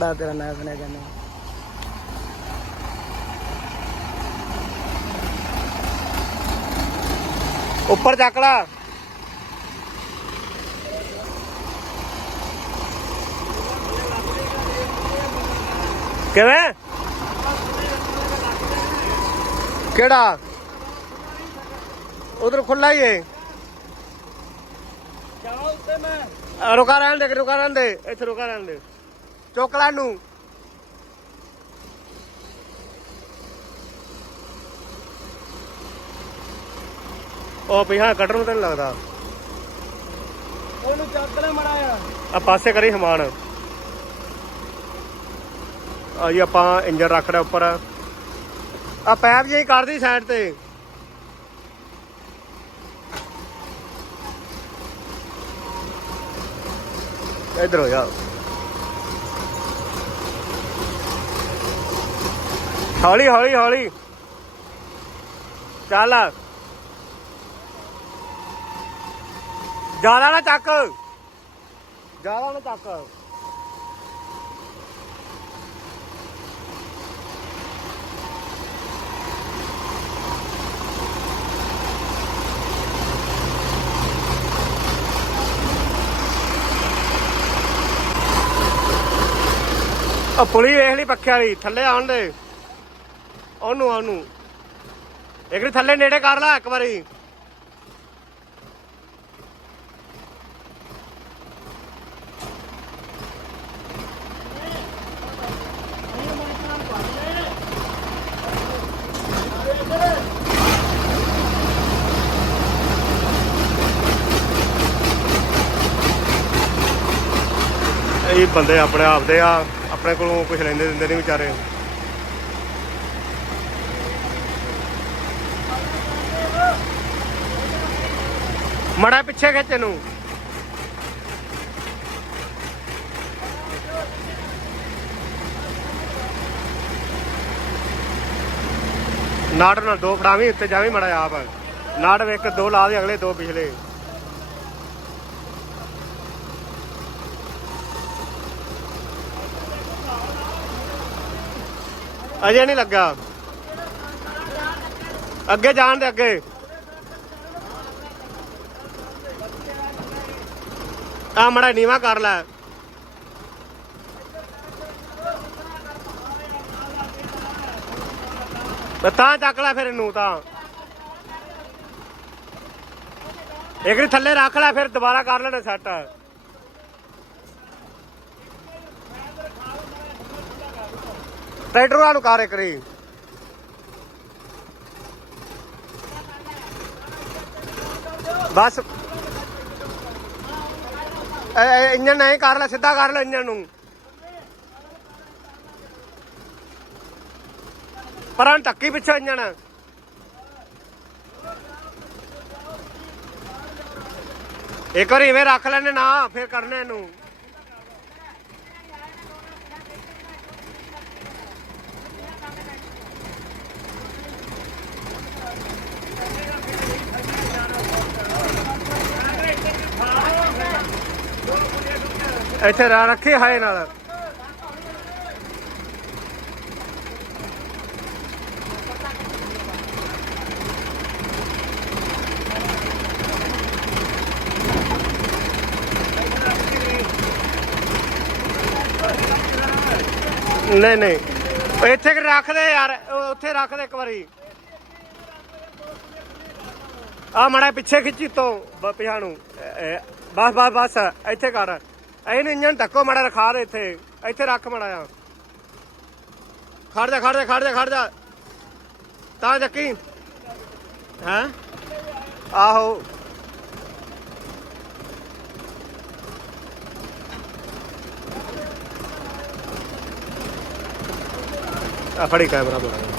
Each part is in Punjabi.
ਦਾ ਤੇਰਾ ਨਾਂ ਸੁਣਿਆ ਜਾਂਦੇ ਉੱਪਰ ਚੱਕ ਲਾ। ਕਿਵੇਂ? ਕਿਹੜਾ? ਉਧਰ ਖੁੱਲਾ ਹੀ ਏ। ਜਾਓ ਉੱਤੇ ਮੈਂ। ਰੁਕਾ ਰਹਿਣ ਦੇ ਰੁਕਾ ਰਹਿਣ ਦੇ ਇੱਥੇ ਰੁਕਾ ਰਹਿਣ ਦੇ। ਚੁੱਕ ਲੈ ਨੂੰ ਉਹ ਪਿਆ ਕਟਰ ਨੂੰ ਤਾਂ ਲੱਗਦਾ। ਉਹਨੂੰ ਚੱਕ ਲੈ ਮੜਾ ਆ ਆ ਪਾਸੇ ਕਰੀ ਸਮਾਨ। ਆ ਜੀ ਆਪਾਂ ਇੰਜਨ ਰੱਖ ਰਿਹਾ ਉੱਪਰ। ਆ ਪੈਪ ਜਿਹੀ ਕਰਦੀ ਸਾਈਡ ਤੇ। ਇਧਰ ਹੋ ਜਾ। ਹੌਲੀ ਹੌਲੀ ਹੌਲੀ। ਚੱਲ। ਜ਼ਿਆਦਾ ਨਾ ਚੱਕ। ਜ਼ਿਆਦਾ ਨਾ ਚੱਕ। ਆ ਪੁਲੀ ਵੇਖ ਲਈ ਪੱਖਿਆਂ ਦੀ ਥੱਲੇ ਆਉਣ ਦੇ। ਉਹਨੂੰ ਉਹਨੂੰ। ਇੱਕ ਵਾਰੀ ਥੱਲੇ ਨੇੜੇ ਕਰ ਲੈ, ਇੱਕ ਵਾਰੀ। ਇਹ ਬੰਦੇ ਆਪਣੇ ਆਪ ਦੇ ਆ, ਆਪਣੇ ਕੋਲੋਂ ਕੁਝ ਲੈਂਦੇ ਦਿੰਦੇ ਨਹੀਂ ਵਿਚਾਰੇ। ਮੜਾ ਪਿੱਛੇ ਖਿੱਚ ਇਹਨੂੰ। ਨਾੜ ਨਾਲ ਦੋ ਫੜਾਵੀਂ, ਉੱਤੇ ਜਾਵੀਂ ਮੜਾ ਆਪ। ਨਾੜ ਵੇਖ ਦੋ ਲਾ ਦੇ, ਅਗਲੇ ਦੋ ਪਿਛਲੇ। ਅਜੇ ਨਹੀਂ ਲੱਗਾ। ਅੱਗੇ ਜਾਣ ਦੇ, ਅੱਗੇ। ਆ ਮੜਾ ਨੀਵਾ ਕਰ ਲੈ। ਤਾਂ ਚੱਕ ਲੈ ਫਿਰ ਇਹਨੂੰ ਤਾਂ। ਇੱਕ ਵਾਰੀ ਥੱਲੇ ਰੱਖ ਲੈ ਫਿਰ ਦੁਬਾਰਾ ਕਰ ਲੈਣਾ ਸੈੱਟ। ਟਰੈਕਟਰ ਵਾਲਾ ਨੂੰ ਕਰ ਇੱਕ ਵਾਰੀ। ਬਸ। ਇੰਜਨ ਨਹੀਂ ਕਰ ਲੈ, ਸਿੱਧਾ ਕਰ ਲੈ ਇੰਜਨ ਨੂੰ। ਪਰਾਂ ਟੱਕੀ ਪਿੱਛੇ ਇੰਜਨ ਇੱਕ ਵਾਰੀ ਇਵੇਂ ਰੱਖ ਲੈਣੇ ਨਾ, ਫਿਰ ਕਰਨੇ ਇਹਨੂੰ। ਇੱਥੇ ਰਾ ਰੱਖੇ, ਹਾਏ ਨਾਲ। ਨਹੀਂ ਨਹੀਂ। ਇੱਥੇ ਕਿ ਰੱਖ ਦੇ ਯਾਰ ਉੱਥੇ ਰੱਖ ਦੇ ਇੱਕ ਵਾਰੀ। ਆ ਮੜਾ ਪਿੱਛੇ ਖਿੱਚੀ ਤੋਂ, ਬ- ਬਸ ਬਸ ਬਸ, ਇੱਥੇ ਕਰ। ਇਹਨੂੰ ਇੰਜਨ ਧੱਕੋ ਮਾੜਾ ਰਖਾ ਦੇ ਇੱਥੇ। ਇੱਥੇ ਰੱਖ ਮਾੜਾ ਆ ਖੜ ਜਾ ਖੜ ਜਾ ਖੜ ਜਾ ਖੜ ਜਾ। ਤਾਂ ਚੱਕੀ ਹੈ? ਆਹੋ। ਆ ਫੜੀ ਕੈਮਰਾ ਬਣਾ ਮੇਰੇ ਨਾਲ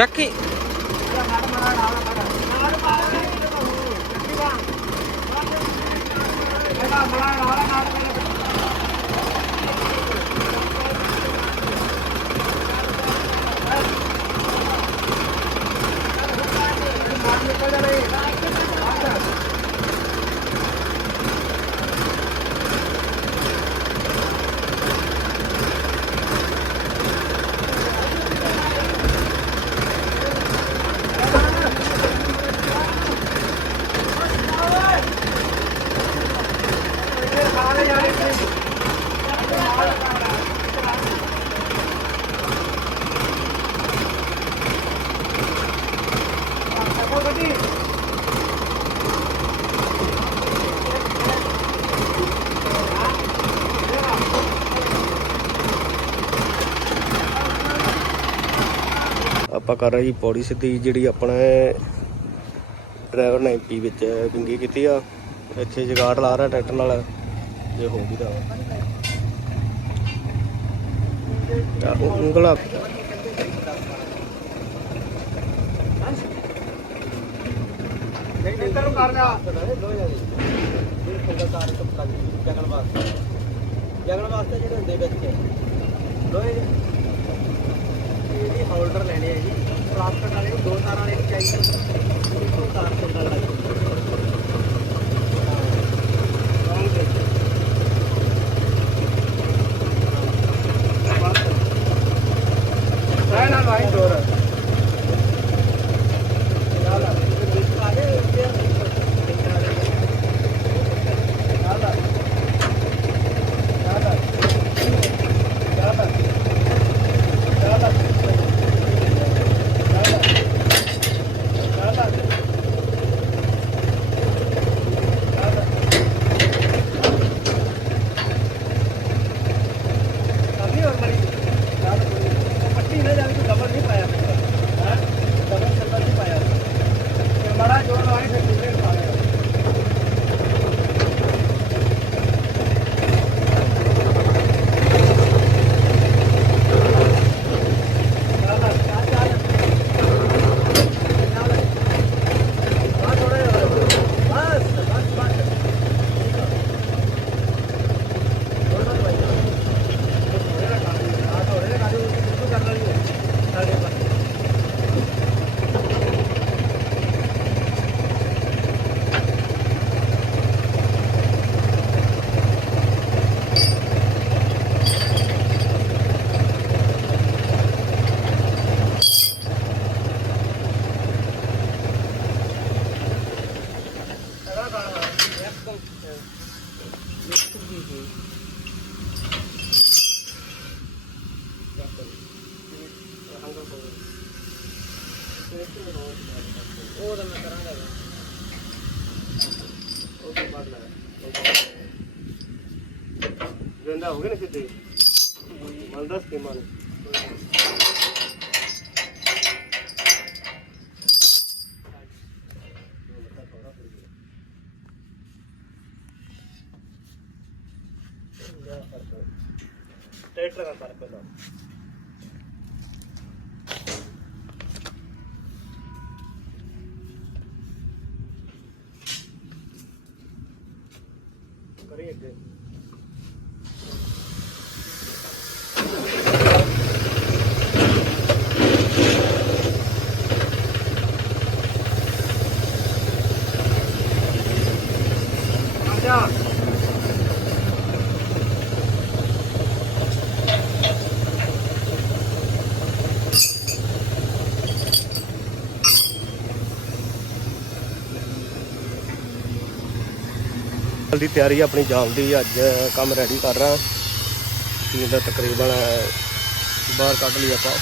ਰੱਖੀ। ਆਪਾਂ ਕਰ ਰਹੇ ਜੀ ਪੌੜੀ ਸਿੱਧੀ, ਜਿਹੜੀ ਆਪਣਾ ਡਰਾਈਵਰ ਨੇ ਐਮਪੀ ਵਿੱਚ ਵਿੰਗੀ ਕੀਤੀ ਆ। ਇੱਥੇ ਜਗਾੜ ਲਾ ਰਿਹਾ ਟਰੈਕਟਰ ਨਾਲ। ਜੇ ਹੋ ਵੀ ਤਾਂ ਤਾਂ ਉਹ ਉਂਗਲਾ ਇੱਧਰ ਨੂੰ ਕਰ ਲਿਆ। ਜਗਣ ਵਾਸਤੇ ਜਗਣ ਵਾਸਤੇ ਜਿਹੜੇ ਹੁੰਦੇ ਵਿੱਚ। ਲੋਹੇ ਦੇ। ਇਹਦੀ ਹੋਲਡਰ ਲੈਣੇ ਆ ਜੀ। ਪਲਾਸਟਿਕ ਵਾਲੇ ਦੋ ਤਾਰਾਂ ਵਾਲੇ ਵੀ ਚਾਹੀਦੇ। ਦੋ ਤਾਰ ਤੋਂ ਲੱਗ ਗੰਦਾ ਹੋ ਗਿਆ ਨਾ ਸਿੱਧੇ ਮਲਦਾ ਸਕੀਮਾਂ ਨੇ ਟਰੈਕਟਰ ਦਾ ਫ਼ਰਕ ਹੁੰਦਾ ਕਰੀ ਅੱਗੇ। ਦੀ ਤਿਆਰੀ ਆਪਣੀ ਜਾਣ ਦੀ ਅੱਜ ਕੰਮ ਰੈਡੀ ਕਰ ਰਹਾ। ਟੀਮ ਦਾ ਤਕਰੀਬਨ ਬਾਹਰ ਕੱਢ ਲਈ ਆਪਾਂ।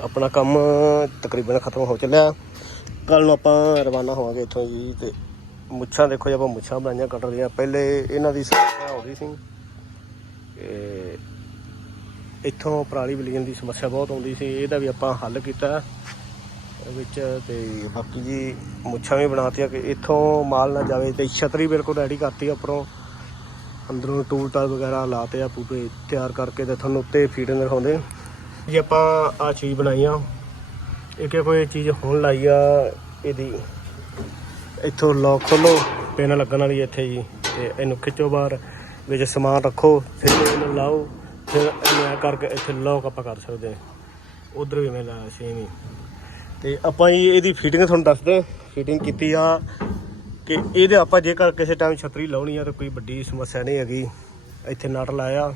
ਆਪਣਾ ਕੰਮ ਤਕਰੀਬਨ ਖਤਮ ਹੋ ਚੱਲਿਆ। ਕੱਲ ਨੂੰ ਆਪਾਂ ਰਵਾਨਾ ਹੋਵਾਂਗੇ ਇੱਥੋਂ ਜੀ ਤੇ ਮੁੱਛਾਂ ਦੇਖੋ ਜੀ, ਆਪਾਂ ਮੁੱਛਾਂ ਬਣਾਈਆਂ ਕੱਟ ਰਹੀਆਂ ਪਹਿਲੇ ਇਹਨਾਂ ਦੀ ਸਮੱਸਿਆ ਹੋ ਰਹੀ ਸੀ। ਕਿ ਇੱਥੋਂ ਪਰਾਲੀ ਬਲੀਨ ਦੀ ਸਮੱਸਿਆ ਬਹੁਤ ਆਉਂਦੀ ਸੀ, ਇਹਦਾ ਵੀ ਆਪਾਂ ਹੱਲ ਕੀਤਾ ਵਿੱਚ ਤੇ ਬਾਕੀ ਜੀ ਮੁੱਛਾਂ ਵੀ ਬਣਾਤੀਆਂ ਕਿ ਇੱਥੋਂ ਮਾਲ ਨਾ ਜਾਵੇ ਤੇ ਛਤਰੀ ਬਿਲਕੁਲ ਰੈਡੀ ਕਰਤੀ ਉੱਪਰੋਂ। ਅੰਦਰੋਂ ਟੂਲ ਟਾਲ ਵਗੈਰਾ ਲਾਤੇ ਆ ਪੂਰੇ ਤਿਆਰ ਕਰਕੇ ਤੇ ਤੁਹਾਨੂੰ ਉੱਤੇ ਫੀਡਿੰਗ ਦਿਖਾਉਂਦੇ। ਜੇ ਆਪਾਂ ਆ ਚੀਜ਼ ਬਣਾਈ ਆ। ਇਹ ਕਿ ਕੋਈ ਚੀਜ਼ ਹੁਣ ਲਾਈ ਆ ਇਹਦੀ। ਇੱਥੋਂ ਲੌਕ ਖੋਲੋ ਪਿੰਨ ਲੱਗਣ ਵਾਲੀ ਇੱਥੇ ਜੀ। ਤੇ ਇਹਨੂੰ ਖਿੱਚੋ ਬਾਹਰ, ਵਿੱਚ ਸਮਾਨ ਰੱਖੋ, ਫਿਰ ਇਹਨੂੰ ਲਾਓ। ਫਿਰ ਇਹਨੂੰ ਕਰਕੇ ਇੱਥੇ ਲੌਕ ਆਪਾਂ ਕਰ ਸਕਦੇ ਹਾਂ। ਉਧਰ ਵੀ ਮੈਂ ਲਾਇਆ ਸੇਮ ਹੀ। ਤੇ ਆਪਾਂ ਜੀ ਇਹਦੀ ਫਿਟਿੰਗ ਤੁਹਾਨੂੰ ਦੱਸਦੇ ਫਿਟਿੰਗ ਕੀਤੀ ਆ ਕਿ ਇਹਦੇ ਆਪਾਂ ਜੇਕਰ ਕਿਸੇ ਟਾਈਮ ਛਤਰੀ ਲਾਉਣੀ ਆ ਤਾਂ ਕੋਈ ਵੱਡੀ ਸਮੱਸਿਆ ਨਹੀਂ ਹੈਗੀ। ਇੱਥੇ ਨਟ ਲਾਇਆ।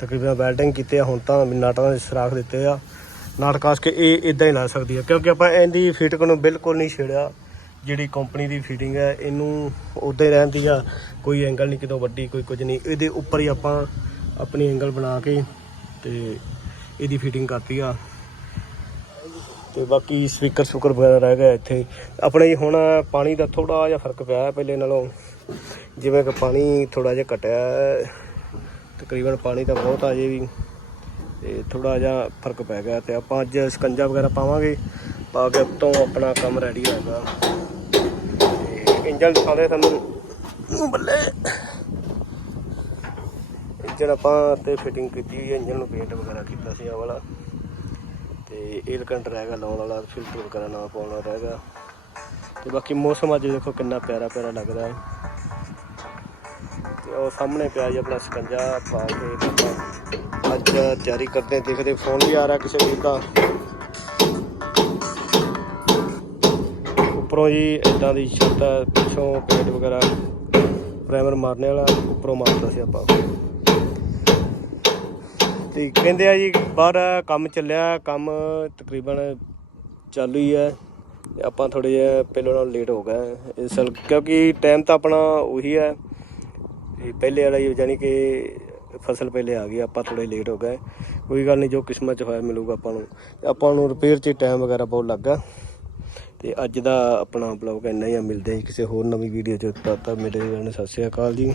ਤਕਰੀਬਨ ਵੈਲਡਿੰਗ ਕੀਤੇ ਆ, ਹੁਣ ਤਾਂ ਨਟਾਂ ਦੇ ਸੁਰਾਖ ਦਿੱਤੇ ਆ। ਨਟ ਕਾਸ ਕੇ ਇਹ ਇਦਾਂ ਹੀ ਲਾ ਸਕਦੀ ਆ। ਕਿਉਂਕਿ ਆਪਾਂ ਇਹਦੀ ਫਿਟਿੰਗ ਨੂੰ ਬਿਲਕੁਲ ਨਹੀਂ ਛੇੜਿਆ। ਜਿਹੜੀ ਕੰਪਨੀ ਦੀ ਫਿਟਿੰਗ ਹੈ, ਇਹਨੂੰ ਉਦਾਂ ਹੀ ਰਹਿੰਦੀ ਆ। ਕੋਈ ਐਂਗਲ ਨਹੀਂ, ਕਿਤੋਂ ਵੱਡੀ, ਕੋਈ ਕੁਝ ਨਹੀਂ। ਇਹਦੇ ਉੱਪਰ ਹੀ ਆਪਾਂ ਆਪਣੀ ਐਂਗਲ ਬਣਾ ਕੇ ਤੇ ਇਹਦੀ ਫਿਟਿੰਗ ਕਰਤੀ ਆ। ਤੇ ਬਾਕੀ ਸਪੀਕਰ ਸੁਕਰ ਵਗੈਰਾ ਰਹਿ ਗਿਆ ਇੱਥੇ। ਆਪਣੇ ਹੁਣ ਪਾਣੀ ਦਾ ਥੋੜਾ ਜਿਹਾ ਫ਼ਰਕ ਪਿਆ ਪਹਿਲੇ ਨਾਲੋਂ। ਜਿਵੇਂ ਕਿ ਪਾਣੀ ਥੋੜਾ ਜਿਹਾ ਘਟਿਆ ਤਕਰੀਬਨ ਪਾਣੀ ਤਾਂ ਬਹੁਤ ਆ ਜੇ ਵੀ। ਤੇ ਥੋੜਾ ਜਿਹਾ ਫ਼ਰਕ ਪੈ ਗਿਆ ਤੇ ਆਪਾਂ ਅੱਜ ਸਕੰਜਾ ਵਗੈਰਾ ਪਾਵਾਂਗੇ। ਪਾ ਕੇ ਉੱਤੋਂ ਆਪਣਾ ਕੰਮ ਰੈਡੀ ਹੋਏਗਾ ਤੇ ਇੰਜਨ ਦਿਖਾਉਂਦੇ ਸਾਨੂੰ ਬੱਲੇ। ਇੰਜਨ ਆਪਾਂ ਤੇ ਫਿਟਿੰਗ ਕੀਤੀ ਹੋਈ ਹੈ ਇੰਜਨ ਨੂੰ ਪੇਂਟ ਵਗੈਰਾ ਕੀਤਾ ਸੀ ਆ ਵਾਲਾ। ਤੇ ਏਅਰ ਕੰਟ ਰਹੇਗਾ ਲਾਉਣ ਵਾਲਾ ਫਿਲਟਰ ਵਗੈਰਾ ਨਾ ਪਾਉਣਾ ਰਹੇਗਾ ਤੇ ਬਾਕੀ ਮੌਸਮ ਅੱਜ ਦੇਖੋ ਕਿੰਨਾ ਪਿਆਰਾ ਪਿਆਰਾ ਲੱਗਦਾ ਹੈ। ਤੇ ਉਹ ਸਾਹਮਣੇ ਪਿਆ ਜੀ ਆਪਣਾ ਸਕੰਜਾ ਪਾ ਕੇ ਆਪਾਂ ਅੱਜ ਤਿਆਰੀ ਕਰਦੇ ਦੇਖਦੇ ਫੋਨ ਵੀ ਆ ਰਿਹਾ ਕਿਸੇ ਵੀਰ ਦਾ। ਉੱਪਰੋਂ ਜੀ ਇਦਾਂ ਦੀ ਛੱਤ ਹੈ, ਪਿੱਛੋਂ ਪੇਂਟ ਵਗੈਰਾ ਪ੍ਰਾਈਮਰ ਮਾਰਨੇ ਵਾਲਾ ਉੱਪਰੋਂ ਮਾਰਦਾ ਸੀ ਆਪਾਂ। ਤੇ ਕਹਿੰਦੇ ਆ ਜੀ, ਬਾਹਰ ਕੰਮ ਚੱਲਿਆ, ਕੰਮ ਤਕਰੀਬਨ ਚਾਲੂ ਹੀ ਹੈ ਆਪਾਂ ਥੋੜੇ ਜਿਹਾ ਪਹਿਲਾਂ ਨਾਲੋਂ ਲੇਟ ਹੋ ਗਏ ਇਸ ਸਾਲ ਕਿਉਂਕਿ ਟਾਈਮ ਤਾਂ ਆਪਣਾ ਉਹੀ ਹੈ। ਇਹ ਪਹਿਲੇ ਵਾਲਾ ਹੀ ਜਾਨੀ ਕਿ ਫਸਲ ਪਹਿਲੇ ਆ ਗਈ, ਆਪਾਂ ਥੋੜੇ ਲੇਟ ਹੋ ਗਏ ਕੋਈ ਗੱਲ ਨਹੀਂ, ਜੋ ਕਿਸਮਤ ਚ ਹੋਇਆ ਮਿਲੂਗਾ ਆਪਾਂ ਨੂੰ। ਆਪਾਂ ਨੂੰ ਰਿਪੇਅਰ 'ਚ ਟਾਈਮ ਵਗੈਰਾ ਬਹੁਤ ਲੱਗਾ ਤੇ ਅੱਜ ਦਾ ਆਪਣਾ ਬਲੌਗ ਇੰਨਾ ਹੀ ਆ, ਮਿਲਦੇ ਹਾਂ ਜੀ ਕਿਸੇ ਹੋਰ ਨਵੀਂ ਵੀਡੀਓ 'ਚ। ਤਦ ਤੱਕ ਮੇਰੇ ਸਤਿ ਸ਼੍ਰੀ ਅਕਾਲ ਜੀ।